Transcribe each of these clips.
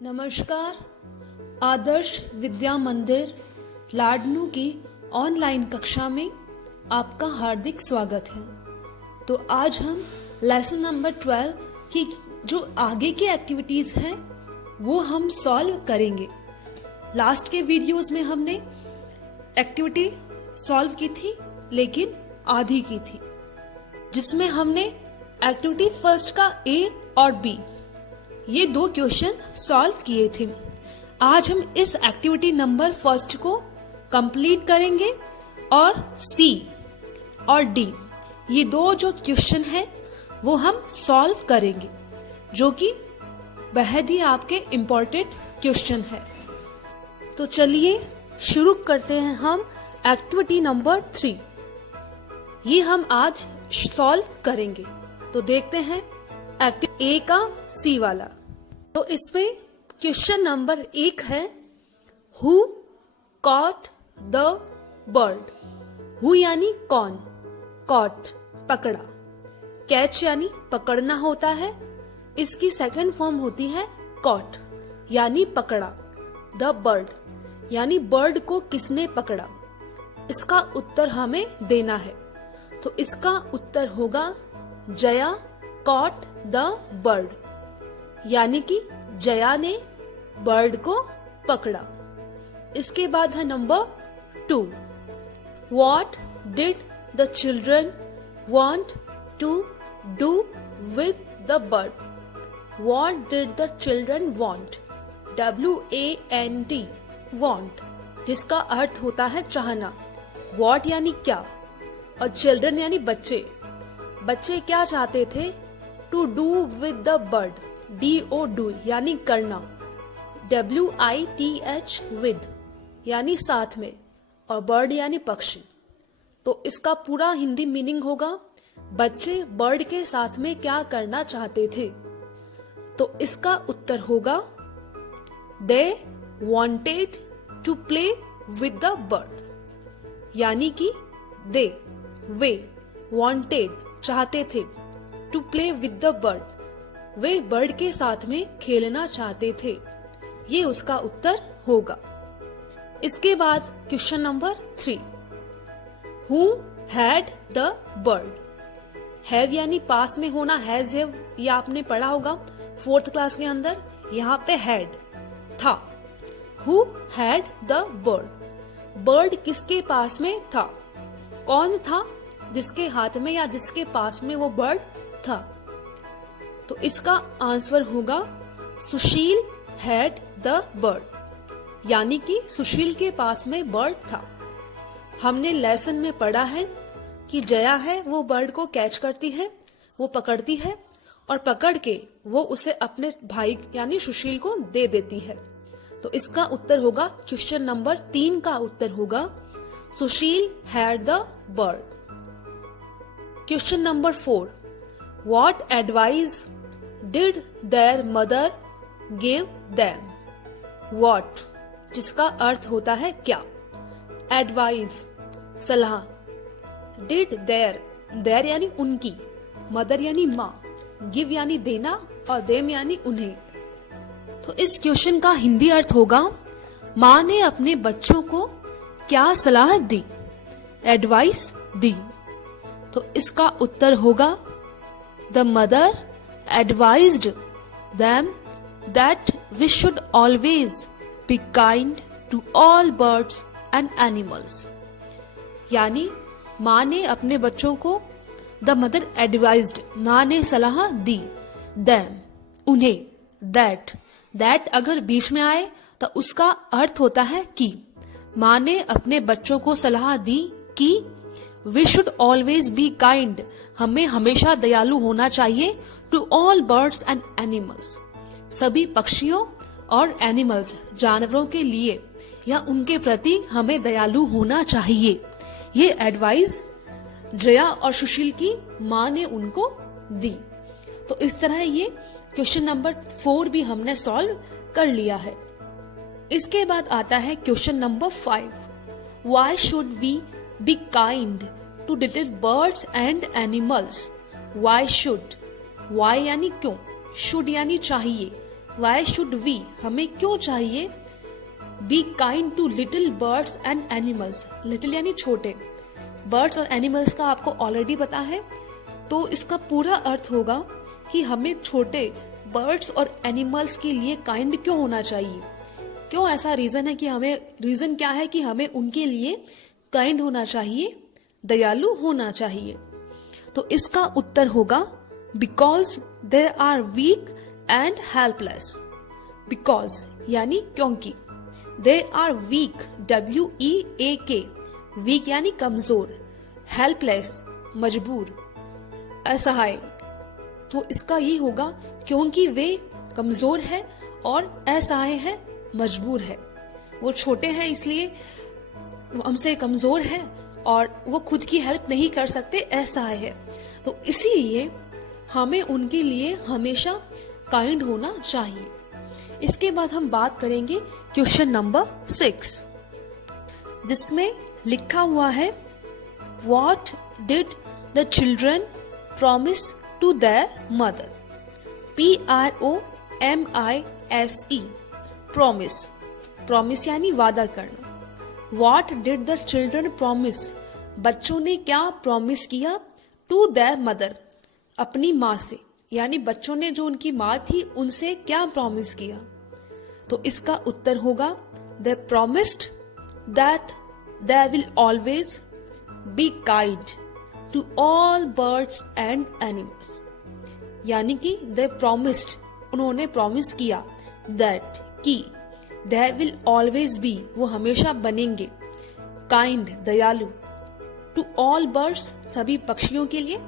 नमस्कार। आदर्श विद्या मंदिर लाडनू की ऑनलाइन कक्षा में आपका हार्दिक स्वागत है। तो आज हम लेसन नंबर 12 की जो आगे की एक्टिविटीज हैं वो हम सॉल्व करेंगे। लास्ट के वीडियोस में हमने एक्टिविटी सॉल्व की थी लेकिन आधी की थी, जिसमें हमने एक्टिविटी फर्स्ट का ए और बी ये दो क्वेश्चन सॉल्व किए थे। आज हम इस एक्टिविटी नंबर फर्स्ट को कंप्लीट करेंगे और सी और डी ये दो जो क्वेश्चन है वो हम सॉल्व करेंगे, जो कि बेहद ही आपके इम्पोर्टेंट क्वेश्चन है। तो चलिए शुरू करते हैं हम एक्टिविटी नंबर 3। ये हम आज सॉल्व करेंगे। तो देखते हैं एक्टिविटी ए का सी वाला। तो इसमें क्वेश्चन नंबर 1 है, who caught the bird. Who यानी कौन, कॉट पकड़ा, कैच यानी पकड़ना होता है। इसकी सेकंड फॉर्म होती है कॉट यानी पकड़ा। द बर्ड यानी बर्ड को किसने पकड़ा, इसका उत्तर हमें देना है। तो इसका उत्तर होगा जया कॉट द बर्ड, यानी कि जया ने बर्ड को पकड़ा। इसके बाद है number 2, what did the children want to do with the bird. What did the children want, WANT want, जिसका अर्थ होता है चाहना। व्हाट यानी क्या और चिल्ड्रन यानी बच्चे। बच्चे क्या चाहते थे, to do with the bird, DO do यानी करना, WITH विद यानी साथ में, और बर्ड यानी पक्षी। तो इसका पूरा हिंदी मीनिंग होगा बच्चे बर्ड के साथ में क्या करना चाहते थे। तो इसका उत्तर होगा they wanted to play with the bird, यानी कि दे वे वांटेड चाहते थे, to play with the bird वे बर्ड के साथ में खेलना चाहते थे। ये उसका उत्तर होगा। इसके बाद question number 3, who had the bird. Have यानी पास में होना, हैज हैव ये आपने पढ़ा होगा 4th क्लास के अंदर। यहाँ पे हैड था। Who had the bird, bird किसके पास में था, कौन था जिसके हाथ में या जिसके पास में वो बर्ड था। तो इसका आंसर होगा सुशील हैड द बर्ड, यानी कि सुशील के पास में बर्ड था। हमने लेसन में पढ़ा है कि जया है वो बर्ड को कैच करती है, वो पकड़ती है और पकड़ के वो उसे अपने भाई यानी सुशील को दे देती है। तो इसका उत्तर होगा क्वेश्चन नंबर 3 का उत्तर होगा Sushil had the bird. Question number 4, what advice did their mother give them. What जिसका अर्थ होता है क्या, एडवाइस सलाह, डिड देयर देयर यानी उनकी, मदर यानी माँ, गिव यानी देना और देम यानी उन्हें। तो इस क्वेश्चन का हिंदी अर्थ होगा माँ ने अपने बच्चों को क्या सलाह दी, एडवाइस दी। तो इसका उत्तर होगा the mother advised them that we should always be kind to all birds and animals. यानी माँ ने अपने बच्चों को, द मदर एडवाइज्ड माँ ने सलाह दी, देम उन्हें, दैट अगर बीच में आए तो उसका अर्थ होता है कि। माँ ने अपने बच्चों को सलाह दी कि we should always be kind, हमें हमेशा दयालु होना चाहिए, to all birds and animals, सभी पक्षियों और एनिमल्स जानवरों के लिए या उनके प्रति हमें दयालु होना चाहिए। ये एडवाइस जया और सुशील की माँ ने उनको दी। तो इस तरह ये क्वेश्चन नंबर 4 भी हमने सॉल्व कर लिया है। इसके बाद आता है question number 5, why should we be kind to little birds and animals. Why should, why यानी क्यों, शुड यानी चाहिए, वाई शुड वी, हमें क्यों चाहिए be kind to little birds and animals. Little यानी छोटे, बर्ड्स और एनिमल्स का आपको ऑलरेडी पता है, तो इसका पूरा अर्थ होगा कि हमें छोटे बर्ड्स और एनिमल्स के लिए काइंड क्यों होना चाहिए, क्यों ऐसा रीजन है कि रीजन क्या है कि हमें उनके लिए काइंड होना चाहिए, दयालु होना चाहिए। तो इसका उत्तर होगा because they are weak and helpless. Because यानी क्योंकि, they are weak, WEAK, weak यानी कमजोर, हेल्पलेस मजबूर, असहाय। तो इसका ये होगा क्योंकि वे कमजोर है और असहाय है, मजबूर है। वो छोटे हैं इसलिए हमसे कमजोर है और वो खुद की हेल्प नहीं कर सकते, असहाय है। तो इसीलिए हमें उनके लिए हमेशा काइंड होना चाहिए। इसके बाद हम बात करेंगे क्वेश्चन नंबर 6, जिसमें लिखा हुआ है what did the children promise to their mother. PROMISE, promise, promise यानी वादा करना। What did the children promise, बच्चों ने क्या प्रॉमिस किया, टू देयर मदर, अपनी माँ से, यानी बच्चों ने जो उनकी माँ थी उनसे क्या प्रॉमिस किया। तो इसका उत्तर होगा they promised that they will always be kind to all birds and animals. यानी कि दे प्रॉमिस्ड, उन्होंने प्रॉमिस किया, दैट कि दे विल ऑलवेज बी, वो हमेशा बनेंगे, काइंड दयालु, टू ऑल बर्ड्स, सभी पक्षियों के लिए,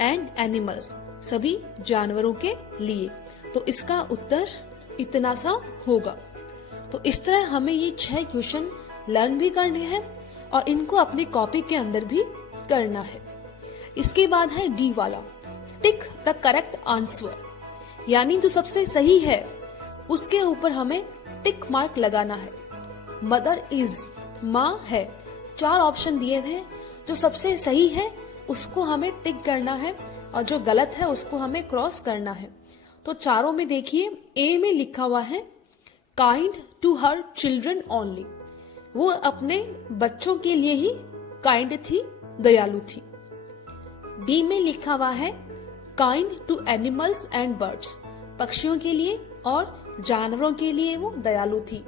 एंड एनिमल्स, सभी जानवरों के लिए। तो इसका उत्तर इतना सा होगा। तो इस तरह हमें ये 6 क्वेश्चन लर्न भी करने हैं और इनको अपनी कॉपी के अंदर भी करना है। इसके बाद है डी वाला, टिक द करेक्ट आंसर, यानी जो सबसे सही है उसके ऊपर हमें टिक मार्क लगाना है। मदर इज, माँ है, 4 ऑप्शन दिए हुए हैं, जो सबसे सही है उसको हमें टिक करना है और जो गलत है उसको हमें क्रॉस करना है। तो चारों में देखिए, ए में लिखा हुआ है kind to her children only, वो अपने बच्चों के लिए ही काइंड थी, दयालु थी। बी में लिखा हुआ है kind to animals and birds, पक्षियों के लिए और जानवरों के लिए वो दयालु थी।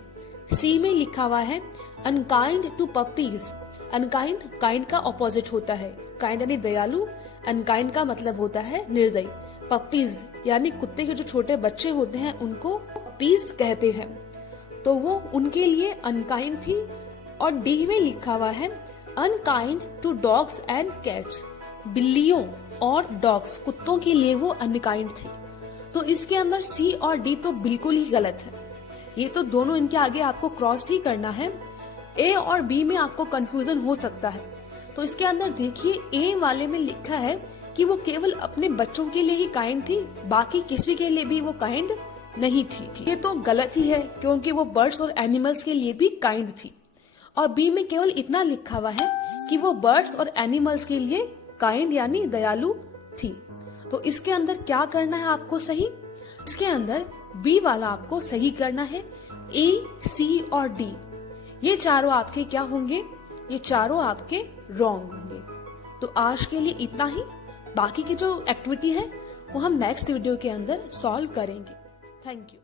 सी में लिखा हुआ है unkind to puppies, unkind kind का ऑपोजिट होता है, काइंड यानी दयालु, अनकाइंड का मतलब होता है निर्दयी। पपीज यानी कुत्ते के जो छोटे बच्चे होते हैं उनको पपीज कहते हैं, तो वो उनके लिए अनकाइंड थी। और डी में लिखा हुआ है unkind to dogs and cats, बिल्लियों और डॉग्स, कुत्तों के लिए वो अनकाइंड थी। तो इसके अंदर सी और डी तो बिल्कुल ही गलत है, ये तो दोनों इनके आगे आपको क्रॉस ही करना है। ए और बी में आपको कंफ्यूजन हो सकता है, तो इसके अंदर देखिए ए वाले में लिखा है कि वो केवल अपने बच्चों के लिए ही काइंड थी, बाकी किसी के लिए भी वो काइंड नहीं थी। ये तो गलत ही है क्योंकि वो बर्ड्स और एनिमल्स के लिए भी काइंड थी। और बी में केवल इतना लिखा हुआ है कि वो बर्ड्स और एनिमल्स के लिए काइंड यानी दयालु थी। तो इसके अंदर क्या करना है आपको सही, इसके अंदर बी वाला आपको सही करना है। ए, सी और डी ये चारों आपके क्या होंगे, ये चारों आपके रॉन्ग होंगे। तो आज के लिए इतना ही, बाकी की जो एक्टिविटी है वो हम नेक्स्ट वीडियो के अंदर सॉल्व करेंगे। Thank you.